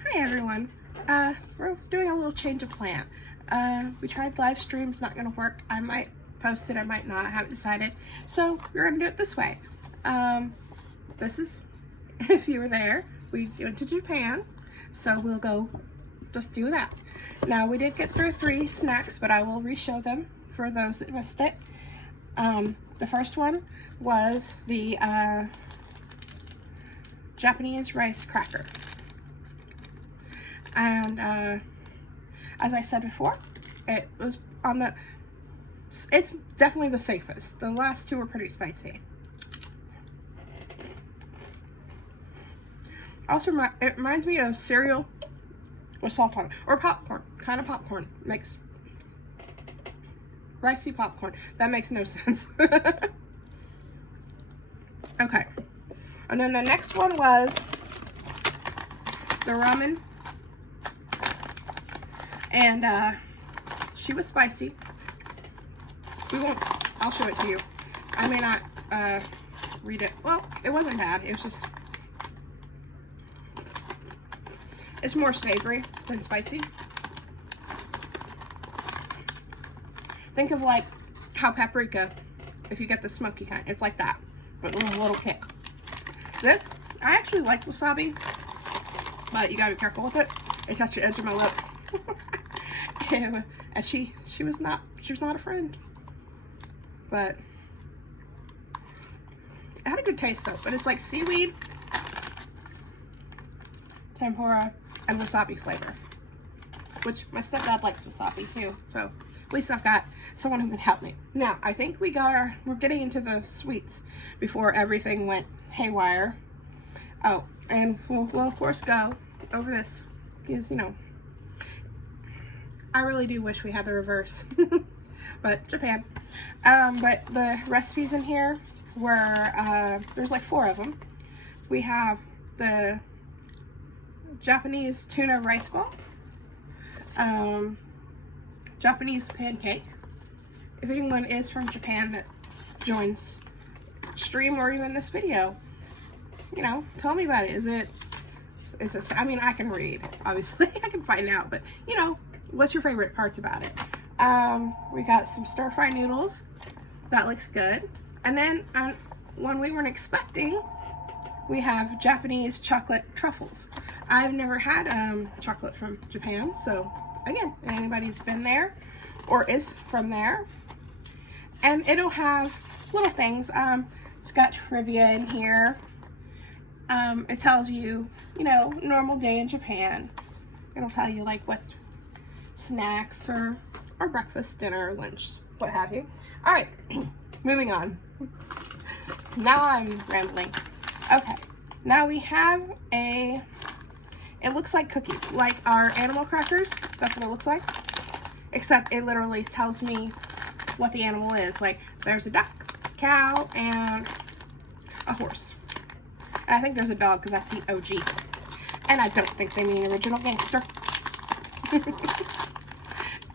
Hi everyone. We're doing a little change of plan. We tried live streams, not gonna work. I might post it, I might not, I haven't decided. So we're gonna do it this way. This is, if you were there, we went to Japan, so we'll go just do that. Now we did get through 3 snacks, but I will re-show them for those that missed it. The first one was the Japanese rice cracker. And as I said before, it was on the, it's definitely the safest. The last 2 were pretty spicy. Also, it reminds me of cereal with salt on it, or popcorn, kind of popcorn. Makes ricey popcorn. That makes no sense. Okay, and then the next one was the ramen. And she was spicy. I'll show it to you. I may not read it. Well, it wasn't bad. It was just, it's more savory than spicy. Think of like how paprika, if you get the smoky kind, it's like that, but with a little kick. This, I actually like wasabi, but you gotta be careful with it. It touched the edge of my lip. And she was not a friend, but it had a good taste though. But it's like seaweed, tempura, and wasabi flavor, which my stepdad likes wasabi too, so at least I've got someone who can help me. Now I think we're getting into the sweets before everything went haywire. Oh, and we'll of course go over this because, you know, I really do wish we had the reverse, but Japan. But the recipes in here were, there's like 4 of them. We have the Japanese tuna rice ball, Japanese pancake. If anyone is from Japan that joins stream or even this video, you know, tell me about it. Is it, I mean, I can read, obviously, I can find out, but you know, what's your favorite parts about it? We got some stir-fry noodles. That looks good. And then one we weren't expecting, we have Japanese chocolate truffles. I've never had chocolate from Japan, so again, anybody's been there or is from there, and it'll have little things. It's got trivia in here. It tells you, you know, normal day in Japan. It'll tell you like what snacks or breakfast, dinner, lunch, what have you. All right, moving on. Now I'm rambling. Okay, now we have it looks like cookies, like our animal crackers. That's what it looks like, except it literally tells me what the animal is. Like there's a duck, cow, and a horse. And I think there's a dog because I see OG. And I don't think they mean original gangster.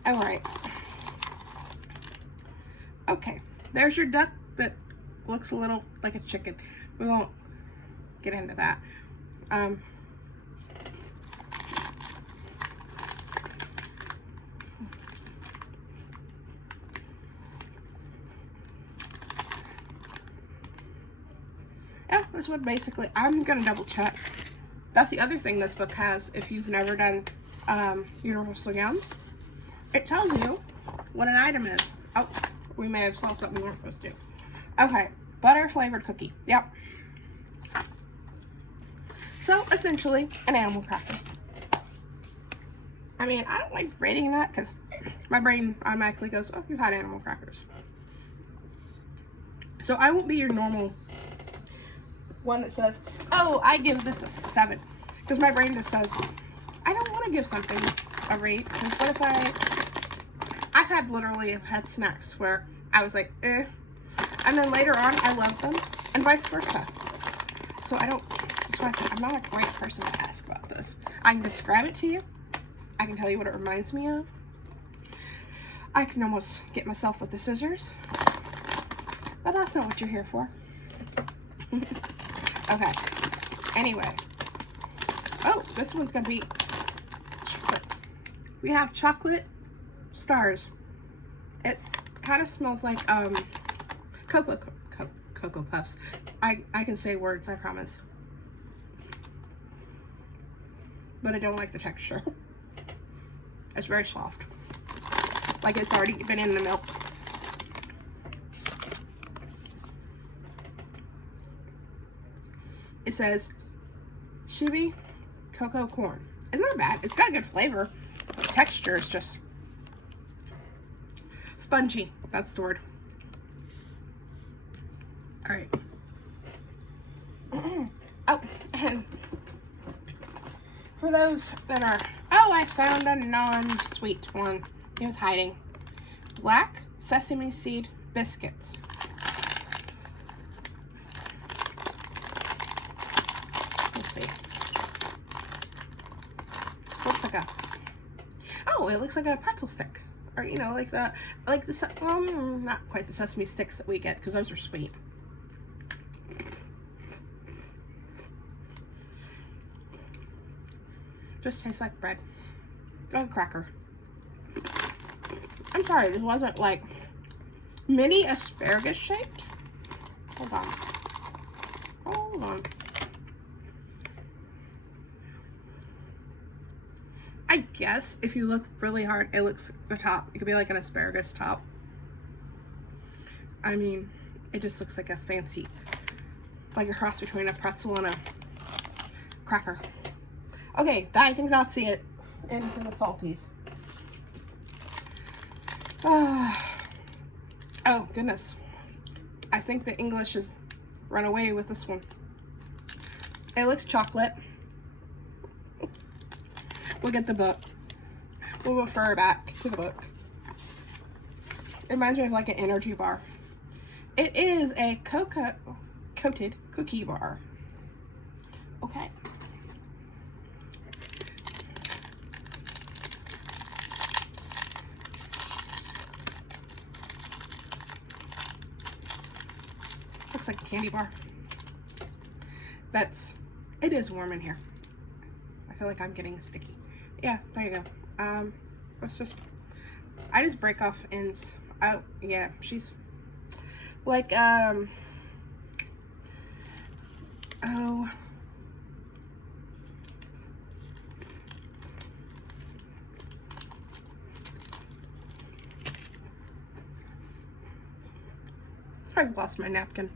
Alright. Okay. There's your duck that looks a little like a chicken. We won't get into that. Yeah, this one basically, I'm gonna double check. That's the other thing this book has, if you've never done Universal Yums. It tells you what an item is. Oh, we may have saw something we weren't supposed to. Okay, butter flavored cookie. Yep. So, essentially, an animal cracker. I mean, I don't like rating that because my brain automatically goes, oh, you've had animal crackers. So, I won't be your normal one that says, oh, I give this a 7. Because my brain just says, I don't want to give something a rate. Because what if I've had literally had snacks where I was like, eh. And then later on, I love them. And vice versa. So I don't, that's why I said I'm not a great person to ask about this. I can describe it to you. I can tell you what it reminds me of. I can almost get myself with the scissors. But that's not what you're here for. Okay. Anyway. Oh, this one's gonna be chocolate. We have chocolate stars. It kind of smells like Cocoa Puffs. I can say words, I promise. But I don't like the texture. It's very soft. Like it's already been in the milk. It says Chibi Cocoa Corn. It's not bad. It's got a good flavor. The texture is just spongy. That's the word. Alright. Oh, and for those that are, oh, I found a non-sweet one. It was hiding. Black sesame seed biscuits. Let's see. Looks like a, oh, it looks like a pretzel stick. Or, you know, like the, not quite the sesame sticks that we get, because those are sweet. Just tastes like bread. Like a cracker. I'm sorry, this wasn't like mini asparagus shaped. Hold on. Hold on. I guess if you look really hard, it looks the top. It could be like an asparagus top. I mean, it just looks like a fancy, like a cross between a pretzel and a cracker. Okay, I think that's it. In for the salties. Oh, goodness. I think the English has run away with this one. It looks chocolate. We'll get the book. We'll refer back to the book. It reminds me of like an energy bar. It is a coated cookie bar. Okay. Looks like a candy bar. It is warm in here. I feel like I'm getting sticky. Yeah, there you go. I just break off ends. Oh, yeah, she's like, oh. I've lost my napkin.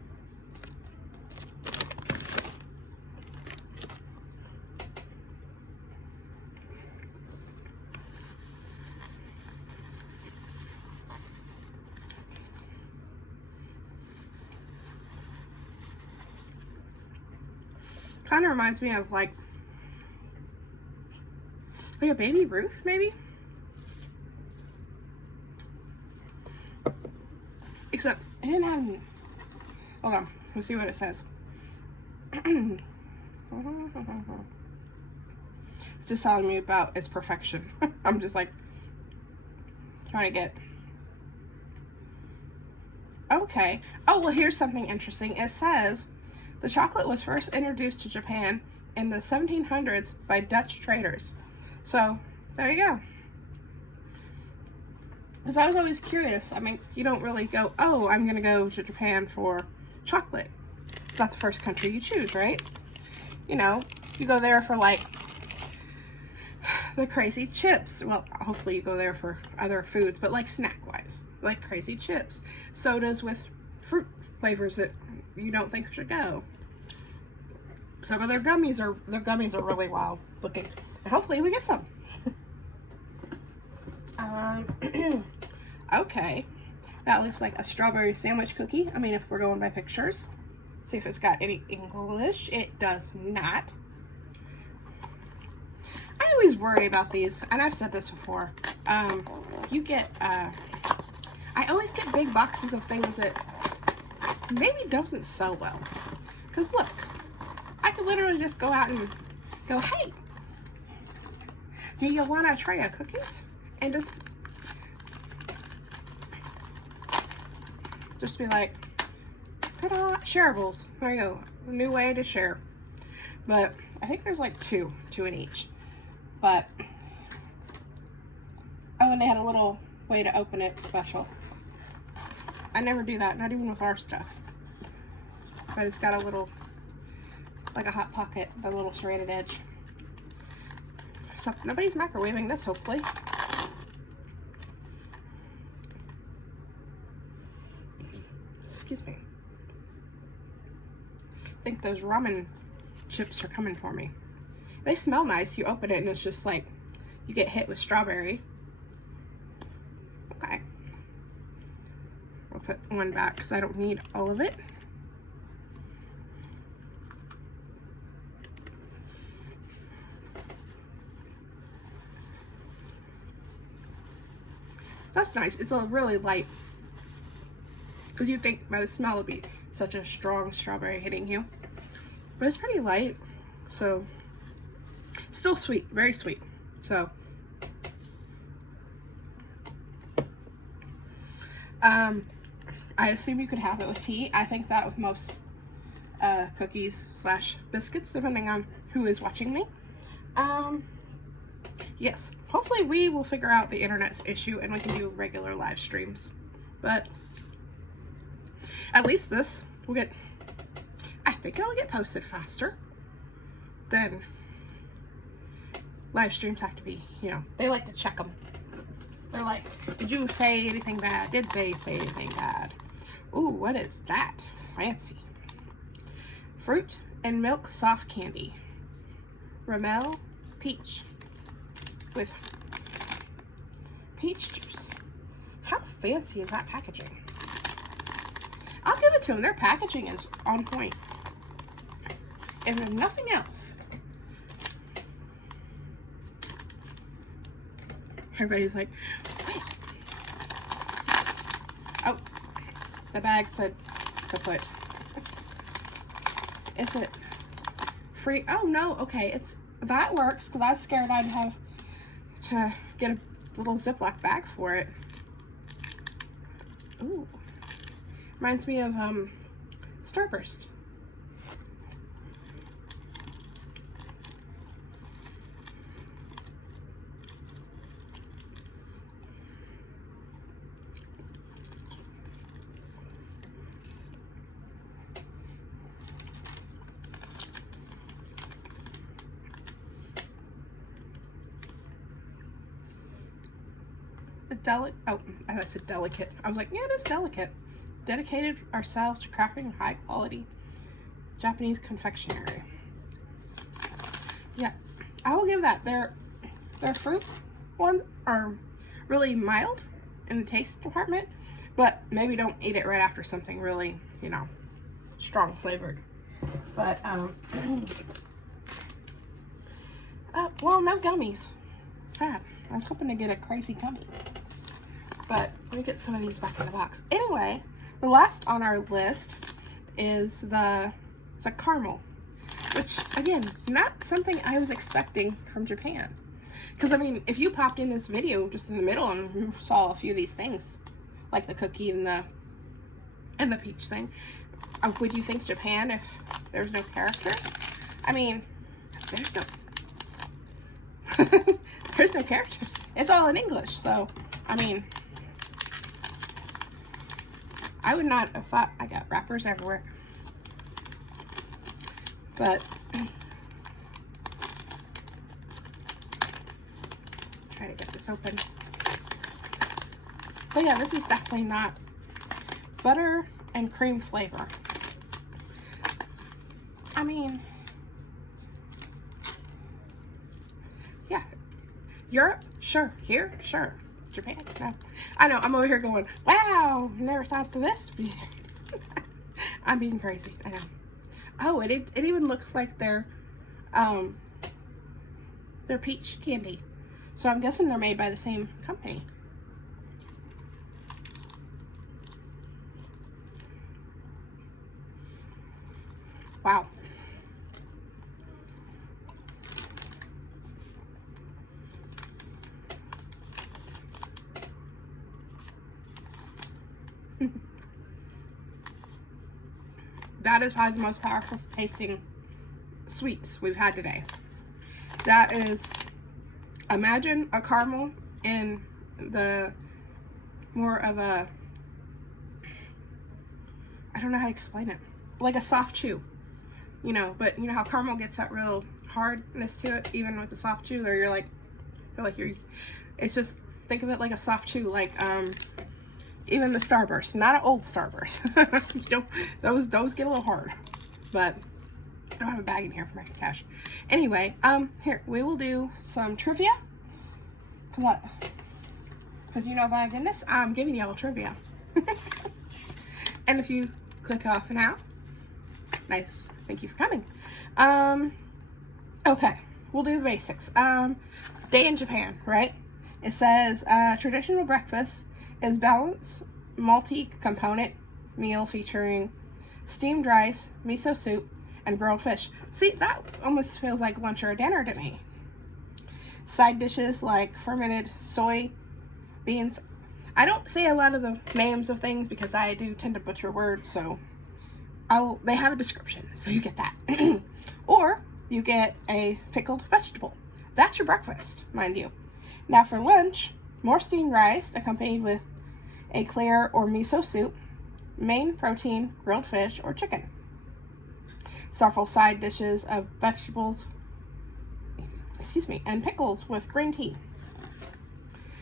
Kind of reminds me of like a Baby Ruth, maybe? Except it didn't have any. Hold on, let's see what it says. It's just telling me about its perfection. I'm just like trying to get. Okay. Oh, well, here's something interesting. It says the chocolate was first introduced to Japan in the 1700s by Dutch traders. So, there you go. Because I was always curious. I mean, you don't really go, oh, I'm going to go to Japan for chocolate. It's not the first country you choose, right? You know, you go there for like the crazy chips. Well, hopefully you go there for other foods, but like snack-wise, like crazy chips. Sodas with fruit flavors that you don't think should go. Some of their gummies are really wild looking. And hopefully we get some. Okay, that looks like a strawberry sandwich cookie. I mean, if we're going by pictures. See if it's got any English. It does not. I always worry about these, and I've said this before. You get, I always get big boxes of things that maybe doesn't sell well. Because look, I could literally just go out and go, hey, do you want a tray of cookies? And just be like, ta-da, shareables. There you go. A new way to share. But I think there's like two in each. But, oh, and they had a little way to open it special. I never do that, not even with our stuff. But it's got a little, like a hot pocket, a little serrated edge. So nobody's microwaving this, hopefully. Excuse me. I think those ramen chips are coming for me. They smell nice. You open it and it's just like you get hit with strawberry. Okay. I'll put one back because I don't need all of it. That's nice. It's a really light. Because you'd think by the smell it'd be such a strong strawberry hitting you. But it's pretty light. So, still sweet. Very sweet. So, I assume you could have it with tea. I think that with most cookies / biscuits, depending on who is watching me. Yes, hopefully we will figure out the internet's issue and we can do regular live streams. But at least this will get, I think it'll get posted faster than live streams have to be, you know, they like to check them. They're like, did you say anything bad? Did they say anything bad? Ooh, what is that? Fancy. Fruit and milk soft candy. Ramel peach with peach juice. How fancy is that packaging? I'll give it to them. Their packaging is on point. If there's nothing else, everybody's like, wait. Oh, the bag said to put. Is it free? Oh no, okay, it's that works because I was scared I'd have to get a little Ziploc bag for it. Ooh, reminds me of Starburst. Oh, I said delicate. I was like, yeah, it is delicate. Dedicated ourselves to crafting high quality Japanese confectionery. Yeah, I will give that. Their fruit ones are really mild in the taste department, but maybe don't eat it right after something really, you know, strong flavored. But well, no gummies. Sad. I was hoping to get a crazy gummy. But let me get some of these back in the box. Anyway, the last on our list is the caramel, which again, not something I was expecting from Japan. Because I mean, if you popped in this video just in the middle and you saw a few of these things, like the cookie and the peach thing, would you think Japan if there's no character? I mean, there's no there's no characters. It's all in English, so I mean, I would not have thought. I got wrappers everywhere. But try to get this open. But yeah, this is definitely not butter and cream flavor. I mean, yeah. Europe? Sure. Here? Sure. Japan? No. I know, I'm over here going, wow, never thought of this. I'm being crazy, I know. Oh, it even looks like their peach candy. So I'm guessing they're made by the same company. Wow. That is probably the most powerful tasting sweets we've had today. That is, imagine a caramel in the more of a, I don't know how to explain it, like a soft chew, you know, but you know how caramel gets that real hardness to it, even with a soft chew, or you're it's just, think of it like a soft chew, like, even the Starburst, not an old Starburst. Those get a little hard, but I don't have a bag in here for my cash. Anyway, here, we will do some trivia, because you know, my goodness, I'm giving y'all trivia. And if you click off now, nice, thank you for coming. Okay, we'll do the basics. Day in Japan, right? It says, traditional breakfast is balanced, multi-component meal featuring steamed rice, miso soup, and grilled fish. See, that almost feels like lunch or dinner to me. Side dishes like fermented soy beans. I don't say a lot of the names of things because I do tend to butcher words, so they have a description, so you get that. Or you get a pickled vegetable. That's your breakfast, mind you. Now for lunch, more steamed rice accompanied with a clear or miso soup, main protein, grilled fish or chicken. Several side dishes of vegetables, and pickles with green tea.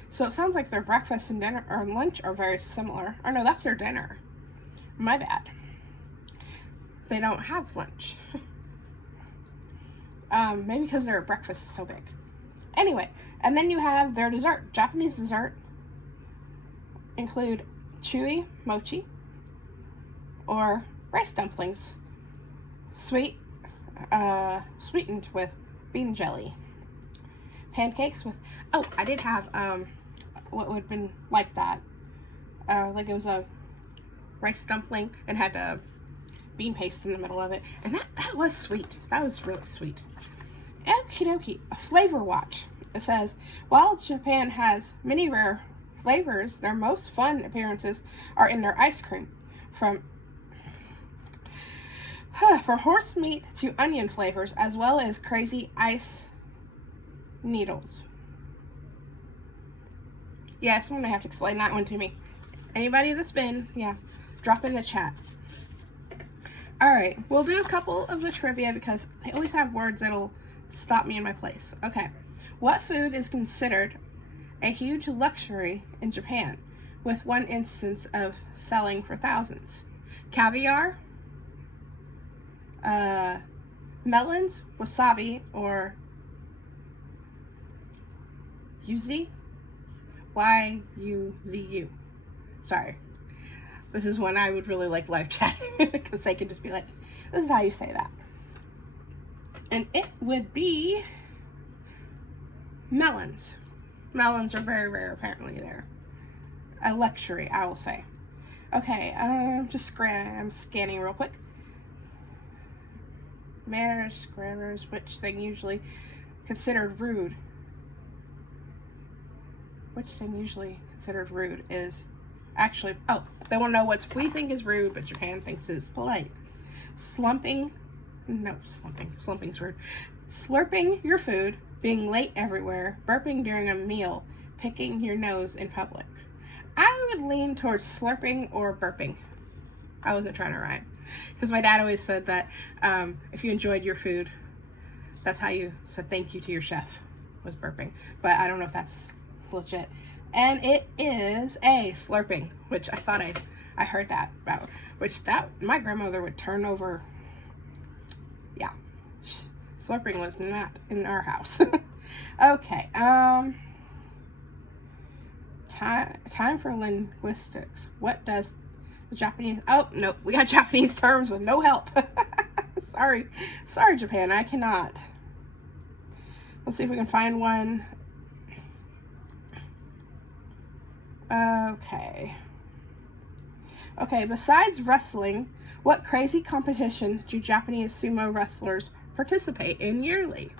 So it sounds like their breakfast and dinner or lunch are very similar. Or no, that's their dinner. My bad. They don't have lunch. Maybe because their breakfast is so big. Anyway, and then you have their dessert. Japanese dessert include chewy mochi or rice dumplings, sweetened with bean jelly. Pancakes with, oh, I did have what would have been like that. Like it was a rice dumpling and had a bean paste in the middle of it, and that was sweet. That was really sweet. Okie dokie. A flavor watch. It says, while Japan has many rare flavors, their most fun appearances are in their ice cream. From horse meat to onion flavors, as well as crazy ice needles. Yeah, someone may have to explain that one to me. Anybody that's been, drop in the chat. Alright, we'll do a couple of the trivia because they always have words that'll stop me in my place. Okay. What food is considered a huge luxury in Japan, with one instance of selling for thousands? Caviar, melons, wasabi, or yuzu? Y-U-Z-U. Sorry. This is one I would really like live chat because they could just be like, this is how you say that. And it would be melons. Melons are very rare, apparently. They're a luxury, I will say. Okay, I'm scanning real quick. Manners, grammars, which thing usually considered rude? Which thing usually considered rude is actually, oh, they want to know what we think is rude, but Japan thinks is polite. Slumping's rude. Slurping your food, being late everywhere, burping during a meal, picking your nose in public. I would lean towards slurping or burping. I wasn't trying to rhyme. Because my dad always said that if you enjoyed your food, that's how you said thank you to your chef, was burping. But I don't know if that's legit. And it is a slurping, which I thought I heard that about, which my grandmother would turn over. Yeah, slurping was not in our house. Okay, time for linguistics. What does the Japanese, oh no, we got Japanese terms with no help. sorry Japan, I cannot. Let's see if we can find one. Okay, besides wrestling, what crazy competition do Japanese sumo wrestlers participate in yearly?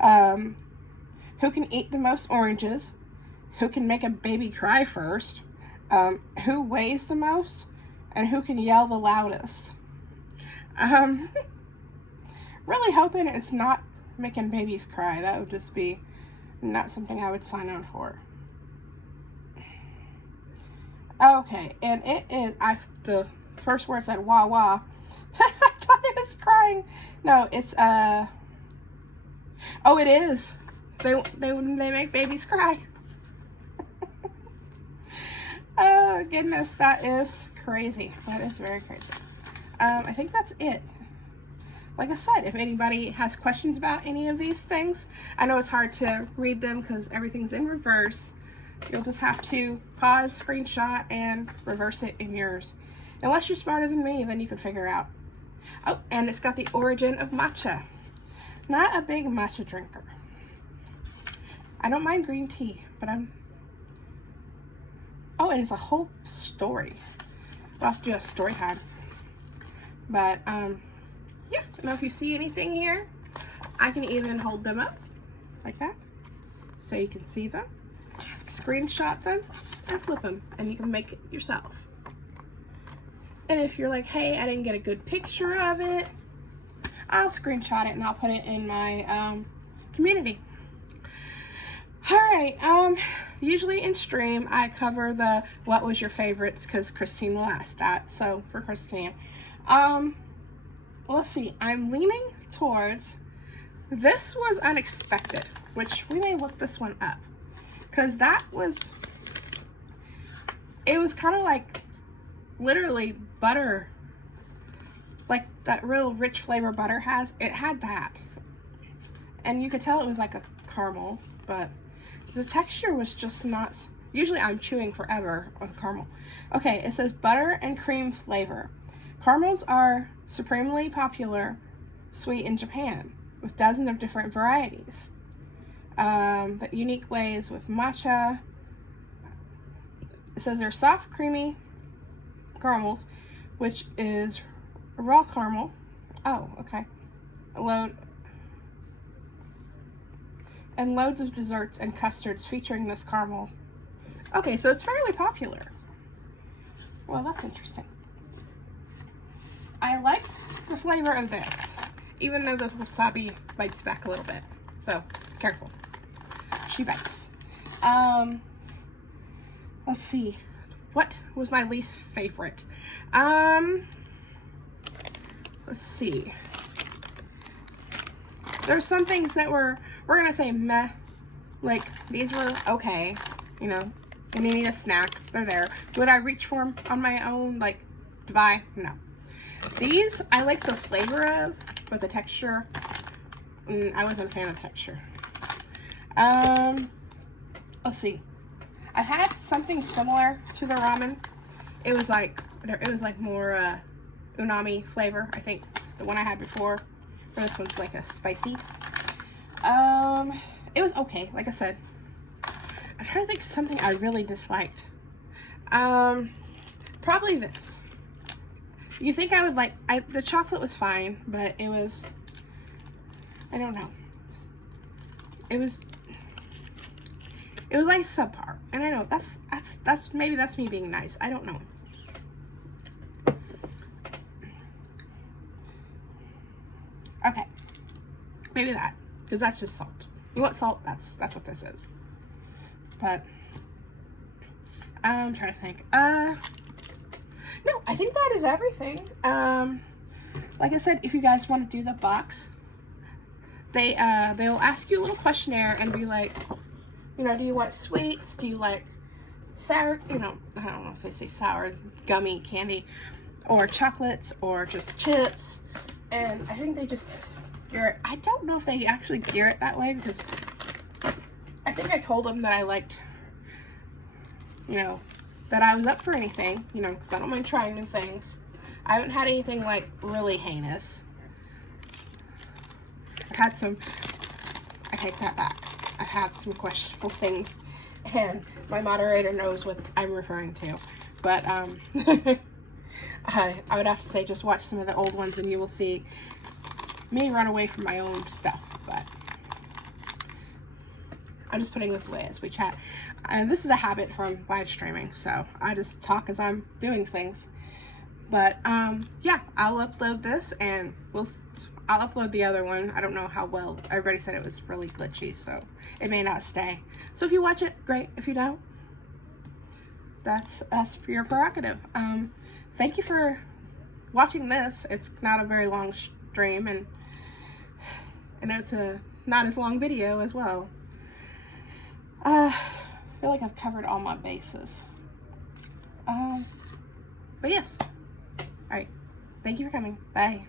Who can eat the most oranges? Who can make a baby cry first? Who weighs the most? And who can yell the loudest? really hoping it's not making babies cry. That would just be not something I would sign on for. Okay, and it is, the first word said wah wah. I thought it was crying. No, it's, oh, it is. They make babies cry. Oh, goodness, that is crazy. That is very crazy. I think that's it. Like I said, if anybody has questions about any of these things, I know it's hard to read them because everything's in reverse. You'll just have to pause, screenshot, and reverse it in yours. Unless you're smarter than me, then you can figure out. Oh, and it's got the origin of matcha. Not a big matcha drinker. I don't mind green tea, but I'm... Oh, and it's a whole story. We'll have to do a story time. But, yeah, I don't know if you see anything here. I can even hold them up like that so you can see them. Screenshot them and flip them, and you can make it yourself. And if you're like, hey, I didn't get a good picture of it, I'll screenshot it and I'll put it in my community. Alright, usually in stream I cover the what was your favorites because Christine will ask that. So for Christine, let's see, I'm leaning towards this was unexpected, which we may look this one up because that was, it was kind of like literally butter, like that real rich flavor butter has. It had that, and you could tell it was like a caramel, but the texture was just not. Usually I'm chewing forever with caramel. Okay, it says butter and cream flavor. Caramels are supremely popular sweet in Japan with dozens of different varieties. But unique ways with matcha. It says they're soft, creamy caramels, which is raw caramel. Oh, okay. And loads of desserts and custards featuring this caramel. Okay, so it's fairly popular. Well, that's interesting. I liked the flavor of this, even though the wasabi bites back a little bit. So, careful. She bites. Let's see. What was my least favorite? Let's see. There's some things that we're gonna say meh. Like, these were okay, you know, when you need a snack, they're there. Would I reach for them on my own, like, to buy? No. These, I like the flavor of, but the texture, I wasn't a fan of texture. Let's see. I had something similar to the ramen. It was like more, umami flavor, I think. The one I had before. This one's like a spicy. It was okay, like I said. I'm trying to think of something I really disliked. Probably this. You think I would like, the chocolate was fine, but it was, I don't know. It was like subpar. And I know, maybe that's me being nice. I don't know. Okay, maybe that, because that's just salt. You want salt? That's what this is. But I'm trying to think. No, I think that is everything. Like I said, if you guys want to do the box, they'll ask you a little questionnaire and be like, you know, do you want sweets? Do you like sour? You know, I don't know if they say sour, gummy candy, or chocolates, or just chips. And I think they just gear it. I don't know if they actually gear it that way because I think I told them that I liked, you know, that I was up for anything, you know, because I don't mind trying new things. I haven't had anything like really heinous. I've had some, I take that back. I've had some questionable things, and my moderator knows what I'm referring to. But, I would have to say just watch some of the old ones and you will see me run away from my own stuff, but I'm just putting this away as we chat. And this is a habit from live streaming, so I just talk as I'm doing things. But, yeah, I'll upload this and I'll upload the other one. I don't know how well. Everybody said it was really glitchy, so it may not stay. So if you watch it, great. If you don't, that's for your prerogative. Thank you for watching this. It's not a very long stream, and I know it's a not as long video as well. I feel like I've covered all my bases. But yes. All right. Thank you for coming. Bye.